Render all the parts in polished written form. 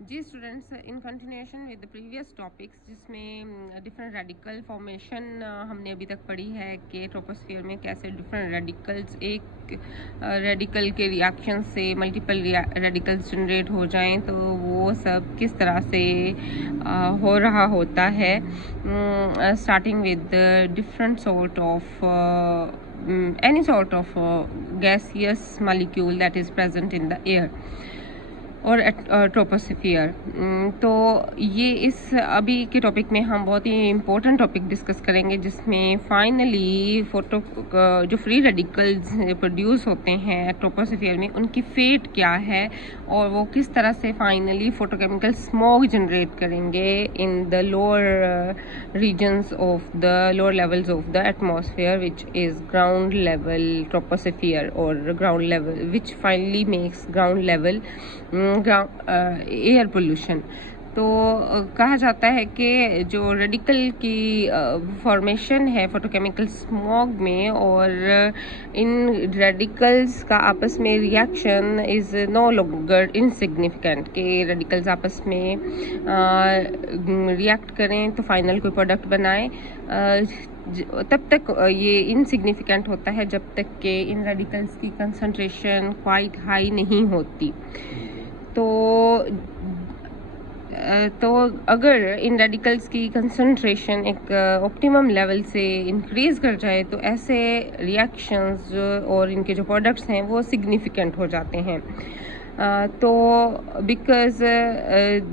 Ji students, in continuation with the previous topics जिसमें different radical formation हमने अभी तक पढ़ी है कि ट्रोपोस्फियर में कैसे डिफरेंट रेडिकल्स एक रेडिकल के रिएक्शन से मल्टीपल रेडिकल्स जनरेट हो जाएं, तो वो सब किस तरह से हो रहा होता है, starting with different sort of any sort of gaseous molecule that is present in the air और ट्रोपोस्फियर। तो ये इस अभी के टॉपिक में हम बहुत ही इम्पोर्टेंट टॉपिक डिस्कस करेंगे, जिसमें फाइनली फोटो जो फ्री रेडिकल्स प्रोड्यूस होते हैं ट्रोपोस्फियर में, उनकी फेट क्या है और वो किस तरह से फाइनली फोटोकेमिकल स्मोक जनरेट करेंगे in the lower regions of the lower levels of the atmosphere which is ground level troposphere, और ground level which finally makes ground level air pollution. तो कहा जाता है कि जो रेडिकल की फॉर्मेशन है फोटोकेमिकल स्मॉग में, और इन रेडिकल्स का आपस में reaction is no longer insignificant, कि रेडिकल्स आपस में रिएक्ट करें तो फाइनल कोई प्रोडक्ट बनाए, तब तक ये इनसिग्निफिकेंट होता है जब तक कि इन रेडिकल्स की कंसंट्रेशन क्वाइट हाई नहीं होती। तो अगर इन रेडिकल्स की कंसंट्रेशन एक ऑप्टिमम लेवल से इंक्रीज़ कर जाए तो ऐसे रिएक्शंस और इनके जो प्रोडक्ट्स हैं वो सिग्निफिकेंट हो जाते हैं। तो because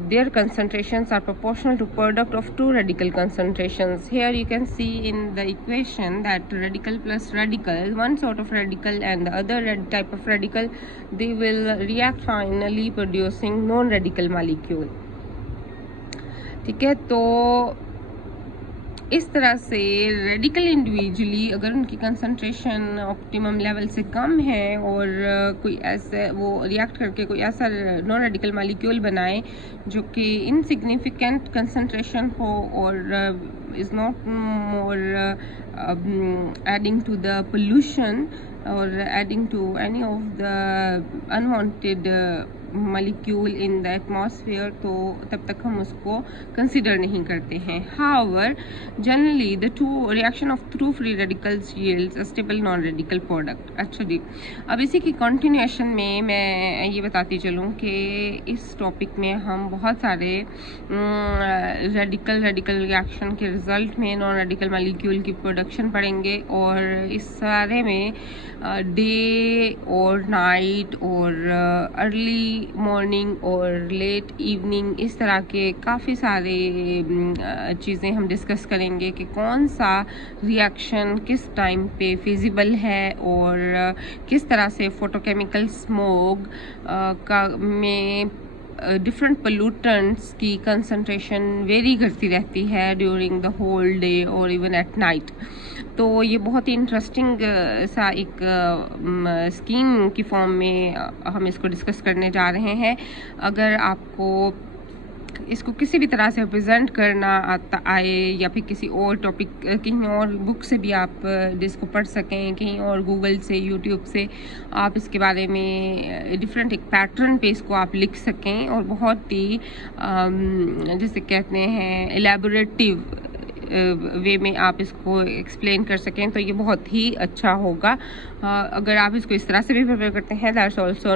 their concentrations are proportional to product of two radical concentrations. Here you can see in the equation that radical plus radical, one sort of radical and the other type of radical, they will react finally producing non-radical molecule. ठीक है, तो इस तरह से radical individually अगर उनकी concentration optimum level से कम है और कोई ऐसे वो रिएक्ट करके कोई ऐसा नॉन रेडिकल मॉलिक्यूल बनाए जो कि इनसिग्निफिकेंट कंसंट्रेशन हो और is not more adding to the pollution और adding to any of the unwanted molecule in the atmosphere, तो तब तक हम उसको कंसिडर नहीं करते हैं। However generally the two reaction of two free radicals yields a stable non radical product. अच्छा जी, अब इसी की कंटिन्यूएशन में मैं ये बताती चलूँ कि इस टॉपिक में हम बहुत सारे रेडिकल रिएक्शन के रिजल्ट में नॉन रेडिकल मॉलिक्यूल की प्रोडक्शन पढ़ेंगे, और इस सारे में डे और नाइट और अर्ली मॉर्निंग और लेट इवनिंग, इस तरह के काफ़ी सारे चीज़ें हम डिस्कस करेंगे कि कौन सा रिएक्शन किस टाइम पे फिजिबल है और किस तरह से फोटोकेमिकल स्मोग का में डिफरेंट पोल्यूटेंट्स की कंसंट्रेशन वेरी करती रहती है ड्यूरिंग द होल डे और इवन एट नाइट। तो ये बहुत ही इंटरेस्टिंग सा एक स्कीम की फॉर्म में हम इसको डिस्कस करने जा रहे हैं। अगर आपको इसको किसी भी तरह से रिप्रेजेंट करना आता आए या फिर किसी और टॉपिक कहीं और बुक से भी आप इसको पढ़ सकें, कहीं और गूगल से यूट्यूब से आप इसके बारे में डिफरेंट एक पैटर्न पे इसको आप लिख सकें और बहुत ही जैसे कहते हैं एलैबोरेटिव वे में आप इसको एक्सप्लेन कर सकें, तो ये बहुत ही अच्छा होगा। अगर आप इसको इस तरह से भी प्रिपेयर करते हैं, that's also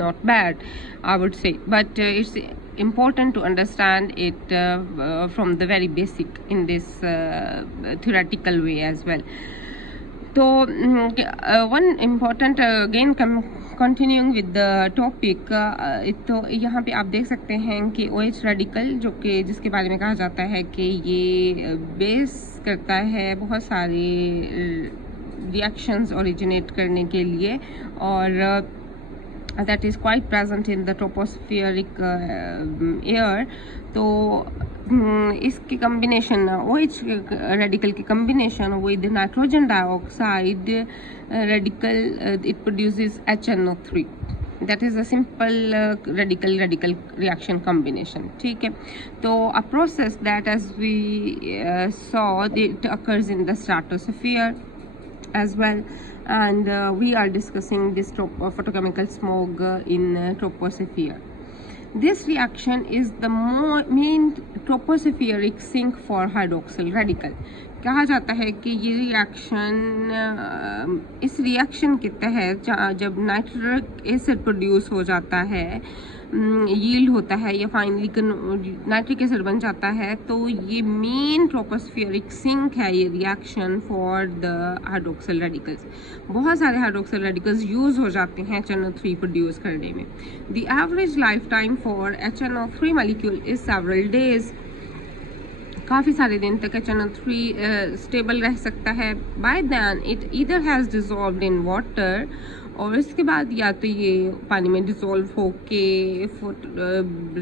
not bad, I would say, but it's important to understand it from the very basic in this theoretical way as well. तो one important again continuing with the topic, तो यहाँ पे आप देख सकते हैं कि OH रेडिकल जो कि जिसके बारे में कहा जाता है कि ये बेस करता है बहुत सारे रिएक्शंस ओरिजिनेट करने के लिए, और that is quite present in the tropospheric air. तो इसकी कम्बिनेशन OH रेडिकल की combination with nitrogen dioxide radical it produces HNO3. That is a simple radical reaction combination. ठीक है, तो a process that as we saw it occurs in the stratosphere as well, and we are discussing this photochemical smog in troposphere. This reaction is the main tropospheric sink for hydroxyl radical. कहा जाता है कि ये reaction, इस reaction के तहत जब nitric acid produce हो जाता है, यील्ड होता है या फाइनली नाइट्रिक एसिड बन जाता है, तो ये मेन ट्रोपोस्फेरिक सिंक है ये reaction for the hydroxyl radicals. बहुत सारे हाइड्रोक्सिल रेडिकल्स यूज हो जाते हैं HNO3 प्रोड्यूस करने में. The average life time for HNO3 molecule is several days. काफ़ी सारे दिन तक HNO3 स्टेबल रह सकता है. By then it either has dissolved in water, और इसके बाद या तो ये पानी में डिसॉल्व होके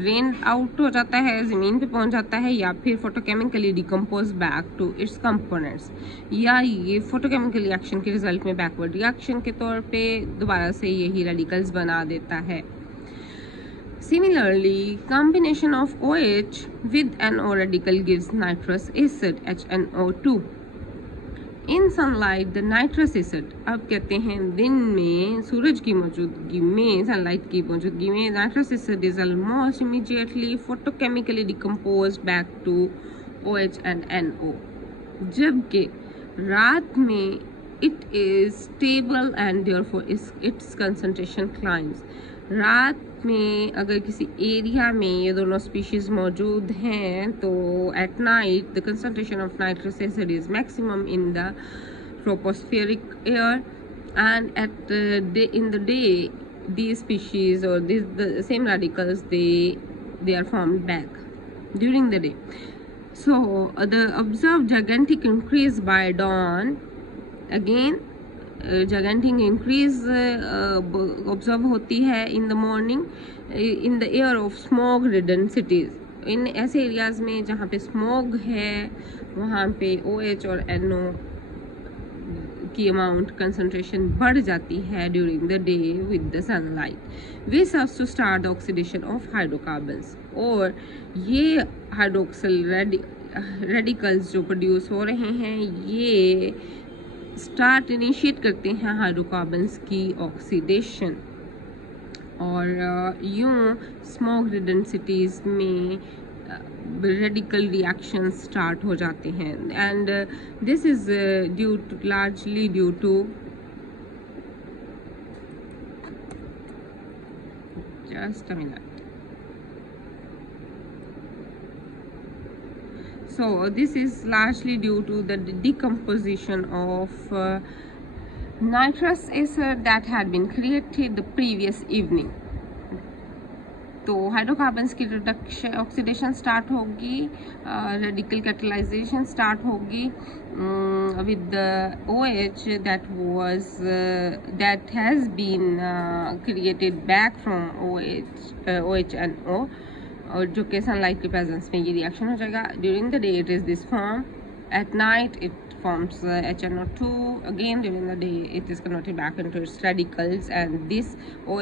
रेन आउट हो जाता है, ज़मीन पे पहुंच जाता है, या फिर photochemically decompose back to its components, या ये फोटोकेमिकल रिएक्शन के रिजल्ट में बैकवर्ड रिएक्शन के तौर पे दोबारा से यही रेडिकल्स बना देता है. Similarly, combination of OH with NO radical gives nitrous acid HNO2. In sunlight, the nitrous acid, अब कहते हैं दिन में सूरज की मौजूदगी में, सनलाइट की मौजूदगी में, nitrous acid is almost immediately photochemically decomposed back to OH and NO. जबकि रात में it is stable and therefore its concentration climbs. रात में अगर किसी एरिया में ये दोनों स्पीशीज मौजूद हैं, तो at night the concentration of nitrous acid is maximum in the tropospheric air, and in the day these species or the same radicals they are formed back during the day. So the observed gigantic increase by dawn, again gigantic increase observe होती है in the morning in the air of smog ridden cities. इन ऐसे areas में जहाँ पे smog है, वहाँ पे OH और NO की अमाउंट कंसंट्रेशन बढ़ जाती है during the day with the sunlight. We serves to start the oxidation of hydrocarbons. और ये हाइड्रोक्सिल रेडिकल्स जो प्रोड्यूस हो रहे हैं, ये स्टार्ट इनिशिएट करते हैं हाइड्रोकार्बन्स की ऑक्सीडेशन, और यूं स्मॉग रिडन सिटीज़ में रेडिकल रिएक्शन स्टार्ट हो जाते हैं. And this is largely due to just a minute. So this is largely due to the decomposition of nitrous acid that had been created the previous evening. तो hydrocarbons की reduction oxidation start होगी, radical catalysation start होगी with the OH that has been created back from OH and O, और जो कि sunlight के presence में ये रिएक्शन हो जाएगा. During the day it is this form, at night it forms HNO2. Again during the day it is converted back into its radicals, and this OH